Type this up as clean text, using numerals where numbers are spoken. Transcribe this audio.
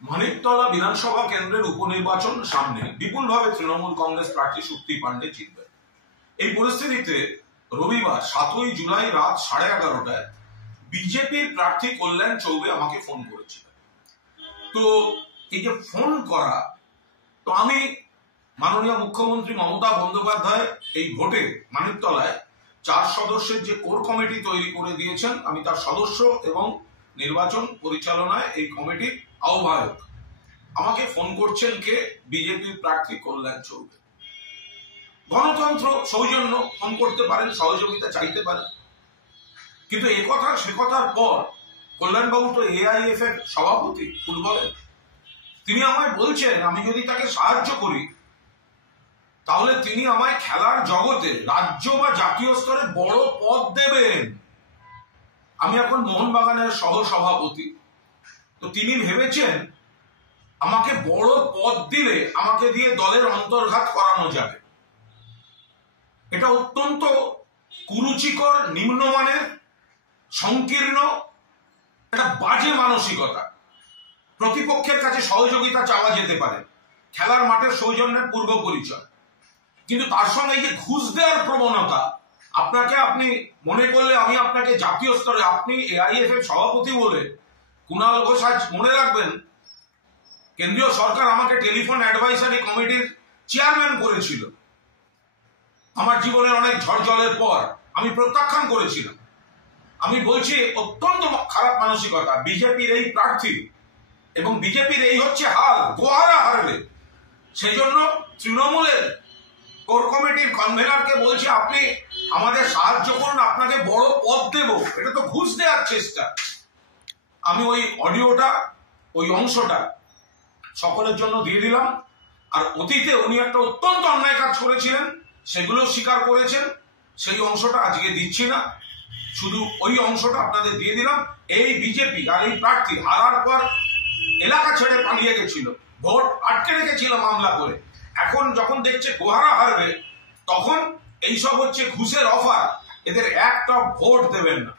মানিকতলা বিধানসভা কেন্দ্রের উপনির্বাচন সামনে বিপুলভাবে তৃণমূল কংগ্রেস প্রার্থী শক্তি পাণ্ডে জিতবেন। এই পরিস্থিতিতে রবিবার 7ই জুলাই রাত 11:30টায় বিজেপির প্রার্থী কল্যাণ চৌবে আমাকে ফোন করেছিলেন। তো এই যে ফোন করা, তো আমি মাননীয় মুখ্যমন্ত্রী মমতা বন্দ্যোপাধ্যায় এই ভোটে মানিকতলায় 4 সদস্যের যে কোর কমিটি তৈরি করে দিয়েছেন, আমি তার সদস্য এবং নির্বাচন পরিচালনায় এই কমিটির আহ্বায়ক। আমাকে ফোন করছেন কে? বিজেপির প্রার্থী কল্যাণ চৌবে। গণতন্ত্র, সৌজন্য, ফোন করতে পারেন, সহযোগিতা চাইতে পারেন, কিন্তু একথা সে কথার পর কল্যাণবাবু তো AIF এর সভাপতি ফুটবলের, তিনি আমায় বলছেন আমি যদি তাকে সাহায্য করি তাহলে তিনি আমায় খেলার জগতে রাজ্য বা জাতীয় স্তরে বড় পদ দেবেন। আমি এখন মোহনবাগানের সহ সভাপতি, তো তিনি ভেবেছেন আমাকে বড় পদ দিলে আমাকে দিয়ে দলের অন্তর্ঘাত করানো যাবে। এটা অত্যন্ত কুরুচিকর, নিম্নমানের, সংকীর্ণ, একটা বাজে মানসিকতা। প্রতিপক্ষের কাছে সহযোগিতা চাওয়া যেতে পারে, খেলার মাঠের সৌজন্যের পূর্ব পরিচয়, কিন্তু তার সঙ্গে এই যে ঘুষ দেওয়ার প্রবণতা, আপনি মনে করলে আমি আপনাকে জাতীয় স্তরে, আপনি AIF এর সভাপতি বলে কুণাল ঘোষ, আজ মনে রাখবেন কেন্দ্রীয় সরকার আমাকে টেলিফোন অ্যাডভাইসারি কমিটির চেয়ারম্যান করেছিল। আমার জীবনের অনেক ঝড় জলের পর আমি প্রত্যাখ্যান করেছিলাম। আমি বলছি অত্যন্ত খারাপ মানসিকতা বিজেপির এই প্রার্থী, এবং বিজেপির এই হচ্ছে হাল, গোহারা হারবে। সেই জন্য তৃণমূলের কোর কমিটির কনভেনারকে বলছি আপনি আমাদের সাহায্য করুন, আপনাকে বড় পদ দেব। এটা তো ঘুষ দেওয়ার চেষ্টা। আমি ওই অডিওটা, ওই অংশটা সকলের জন্য দিয়ে দিলাম। আর অতীতে উনি একটা অত্যন্ত অন্যায় কাজ করেছিলেন, সেগুলো স্বীকার করেছেন। সেই অংশটা আজকে দিচ্ছি না, শুধু ওই অংশটা আপনাদের দিয়ে দিলাম। এই বিজেপি আর এই প্রার্থী হারার পর এলাকা ছেড়ে পালিয়ে গেছিল, ভোট আটকে রেখেছিল মামলা করে। এখন যখন দেখছে গোহারা হারবে, তখন এইসব হচ্ছে ঘুষের অফার, এদের একটা ভোট দেবেন না।